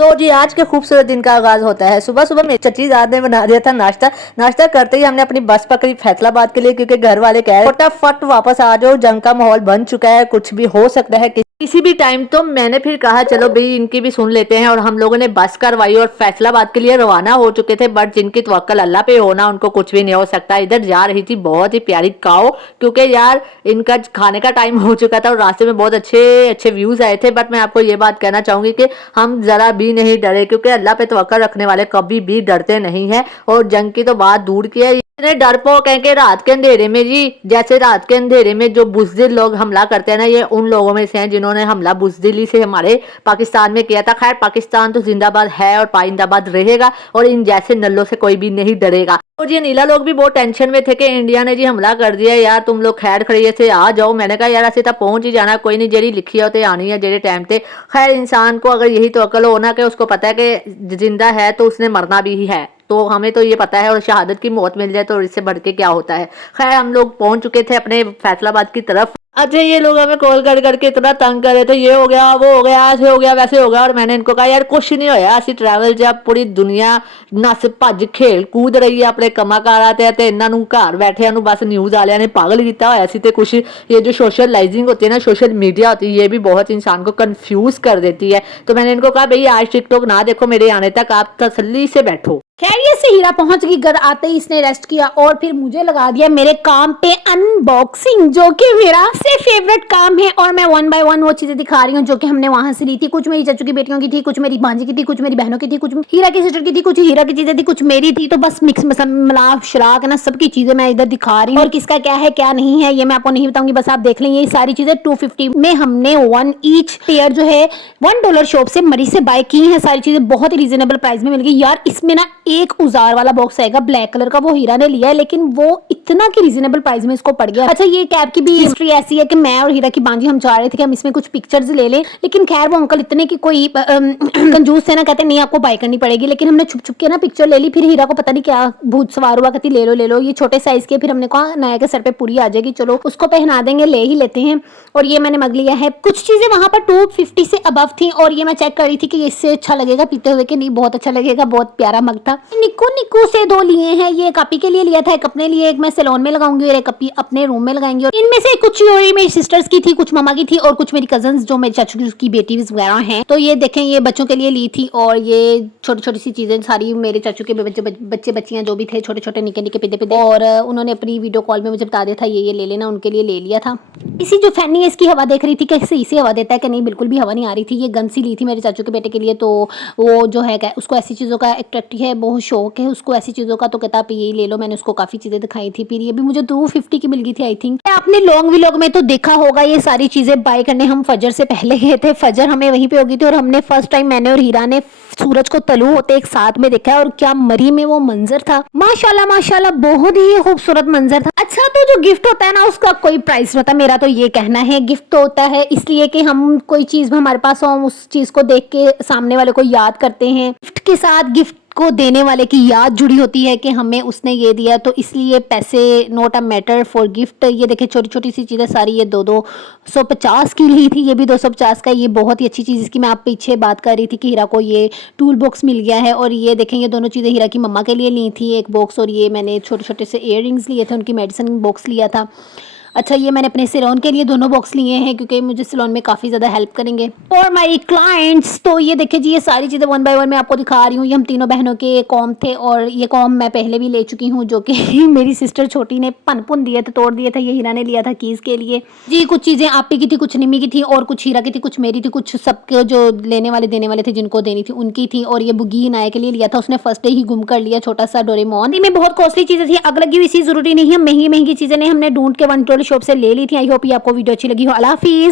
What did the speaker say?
तो जी आज के खूबसूरत दिन का आगाज होता है। सुबह सुबह मेरी चची दाद ने बना दिया था नाश्ता। नाश्ता करते ही हमने अपनी बस पकड़ी फैसलाबाद के लिए, क्योंकि घर वाले कह रहे फटाफट वापस आ जाओ, जंग का माहौल बन चुका है, कुछ भी हो सकता है किसी भी टाइम। तो मैंने फिर कहा चलो भाई इनकी भी सुन लेते हैं, और हम लोगों ने बस करवाई और फैसलाबाद के लिए रवाना हो चुके थे। बट जिनकी तवक्कल अल्लाह पे हो ना, उनको कुछ भी नहीं हो सकता। इधर जा रही थी बहुत ही प्यारी काओ, क्योंकि यार इनका खाने का टाइम हो चुका था और रास्ते में बहुत अच्छे अच्छे व्यूज आए थे। बट मैं आपको ये बात कहना चाहूंगी कि हम जरा भी नहीं डरे, क्योंकि अल्लाह पे तवक्कल रखने वाले कभी भी डरते नहीं है। और जंग की तो बात दूर की है, इतने डरपोक हैं कि रात के अंधेरे में जी, जैसे रात के अंधेरे में जो बुजदिल लोग हमला करते हैं ना, ये उन लोगों में से हैं जिन्होंने हमला बुजदिली से हमारे पाकिस्तान में किया था। खैर पाकिस्तान तो जिंदाबाद है और पाइंदाबाद रहेगा, और इन जैसे नल्लों से कोई भी नहीं डरेगा। और ये नीला लोग भी बहुत टेंशन में थे कि इंडिया ने जी हमला कर दिया, यार तुम लोग खैर खड़िए से आ जाओ। मैंने कहा यार ऐसे तो पहुंच ही जाना, कोई नहीं, जेडी लिखी होते आनी है जेडे टाइम पे। खैर इंसान को अगर यही तो अकल हो ना कि उसको पता है कि जिंदा है तो उसने मरना भी है, तो हमें तो ये पता है, और शहादत की मौत मिल जाए तो इससे बढ़ के क्या होता है। खैर हम लोग पहुंच चुके थे अपने फैसलाबाद की तरफ। अच्छा ये लोग हमें कॉल कर करके इतना तंग कर रहे थे, ये हो गया वो हो गया ऐसे हो गया वैसे हो गया। और मैंने इनको कहा यार कुछ नहीं होया, असि ट्रैवल जब पूरी दुनिया नस भज खेल कूद रही है अपने कमा कारा ते इन्हां नूं घर बैठिया नूं बस न्यूज़ वालियां ने पागल किया होया सी। ते कुछ ये जो सोशलाइजिंग होती है ना, सोशल मीडिया होती है, ये भी बहुत इंसान को कंफ्यूज कर देती है। तो मैंने इनको कहा भाई आज टिकटॉक ना देखो, मेरे आने तक आप तसल्ली से बैठो। खैरियत से हीरा पहुंच गई। घर आते ही इसने रेस्ट किया और फिर मुझे लगा दिया मेरे काम पे अनबॉक्सिंग, जो कि मेरा सबसे फेवरेट काम है। और मैं वन बाय वन वो चीजें दिखा रही हूँ जो कि हमने वहां से ली थी। कुछ मेरी चाचू की बेटियों की थी, कुछ मेरी भांजी की थी, कुछ मेरी बहनों की थी, कुछ हीरा की सिस्टर की थी, कुछ हीरा की चीजें थी, कुछ मेरी थी। तो बस मिक्स मिलाप शराक ना सबकी चीजें मैं इधर दिखा रही हूँ। और किसका क्या है क्या नहीं है ये मैं आपको नहीं बताऊंगी, बस आप देख लेंगे। ये सारी चीजें 250 में हमने वन ईच पेयर जो है $1 शॉप से मरी से बाय की है। सारी चीजें बहुत ही रीजनेबल प्राइस में मिल गई यार। इसमें ना एक उजार वाला बॉक्स आएगा ब्लैक कलर का, वो हीरा ने लिया है, लेकिन वो इतना की रीजनेबल प्राइस में इसको पड़ गया। अच्छा ये कैप की भी हिस्ट्री ऐसी है कि मैं और हीरा की बांजी हम चाह रहे थे कि हम इसमें कुछ पिक्चर्स ले लें, लेकिन खैर वो अंकल इतने की कोई कंजूस थे ना, कहते नहीं आपको बाय करनी पड़ेगी। लेकिन हमने छुप छुप के ना पिक्चर ले ली। फिर हीरा को पता नहीं क्या भूत सवार हुआ, कहती ले लो ये छोटे साइज के। फिर हमने कहा नया के सर पे पूरी आ जाएगी, चलो उसको पहना देंगे, ले ही लेते हैं। और ये मैंने मग लिया है। कुछ चीजें वहां पर 250 से अबव थी, और ये मैं चेक कर रही थी कि इससे अच्छा लगेगा पीते हुए कि नहीं। बहुत अच्छा लगेगा, बहुत प्यारा मग था। निक्कू से 2 लिए हैं। ये एक अपी के लिए लिया था, एक अपने लिए, एक मैं सैलून में लगाऊंगी और एक अपी अपने रूम में लगाएंगे। और इनमें से कुछ मेरी सिस्टर्स की थी, कुछ मामा की थी, और कुछ मेरी कजन्स जो मेरी चाचू की बेटी वगैरह हैं। तो ये देखें ये बच्चों के लिए ली थी, और ये छोटी छोटी सी चीजें सारी मेरे चाचू के बच्चे बच्चियां जो भी थे, छोटे छोटे निके निके पिदे पिदे। और उन्होंने अपनी वीडियो कॉल में मुझे बता दिया था ये ले लेना, उनके लिए ले लिया था। इसी जो फैनी है इसकी हवा देख रही थी कि सही से हवा देता है कि नहीं, बिल्कुल भी हवा नहीं आ रही थी। ये गन सी ली थी मेरे चाचू के बेटे के लिए, तो वो जो है उसको ऐसी चीज़ों का अट्रैक्टिव है, बहुत शौक है उसको ऐसी चीज़ों का, तो कहता आप यही ले लो। मैंने उसको काफ़ी चीज़ें दिखाई थी। फिर ये भी मुझे 250 की मिल गई थी आई थिंक। आपने लॉन्ग व्लॉग में तो देखा होगा ये सारी चीज़ें बाय करने हम फजर से पहले गए थे। फजर हमें वहीं पे हो गई थी, और हमने फर्स्ट टाइम मैंने और हीरा ने सूरज को तलू होते एक साथ में देखा है। और क्या मरी में वो मंजर था, माशाल्लाह माशाल्लाह, बहुत ही खूबसूरत मंजर था। अच्छा तो जो गिफ्ट होता है ना उसका कोई प्राइस होता है, मेरा तो ये कहना है गिफ्ट तो होता है इसलिए कि हम कोई चीज़ हमारे पास हो, हम उस चीज़ को देख के सामने वाले को याद करते हैं। गिफ्ट के साथ गिफ्ट को देने वाले की याद जुड़ी होती है कि हमें उसने ये दिया, तो इसलिए पैसे not a matter for gift. ये देखिए छोटी छोटी सी चीज़ें सारी, ये 250 की ली थी, ये भी 250 का। ये बहुत ही अच्छी चीज़, इसकी मैं आप पीछे बात कर रही थी कि हीरा को ये टूल बॉक्स मिल गया है। और ये देखें ये दोनों चीज़ें हीरा की मम्मा के लिए ली थी, एक बॉक्स, और ये मैंने छोटे छोटे से इयर रिंग्स लिए थे, उनकी मेडिसिन बॉक्स लिया था। अच्छा ये मैंने अपने सैलून के लिए दोनों बॉक्स लिए हैं, क्योंकि मुझे सैलून में काफ़ी ज़्यादा हेल्प करेंगे और माय क्लाइंट्स। तो ये देखिए जी ये सारी चीज़ें वन बाय वन मैं आपको दिखा रही हूँ। ये हम तीनों बहनों के कॉम थे, और ये कॉम मैं पहले भी ले चुकी हूँ, जो कि मेरी सिस्टर छोटी ने पन दिए थे, तोड़ दिए थे। ये हीरा ने लिया था कीज़ के लिए जी। कुछ चीज़ें आपी की थी, कुछ निम्मी की थी, और कुछ हीरा की थी, कुछ मेरी थी, कुछ सबके जो लेने वाले देने वाले थे जिनको देनी थी उनकी थी। और ये बुगी नाया के लिए लिया था, उसने फर्स्ट डे ही गुम कर लिया छोटा सा डोरेमोन। इनमें बहुत कॉस्टली चीज़ें थी, अग लगी हुई चीज़ जरूरी नहीं है, महंगी महंगी चीज़ें नहीं, हमने ढूंढ के $1 शॉप से ले ली थी। आई होप ये आपको वीडियो अच्छी लगी हो। अल्लाह हाफिज़।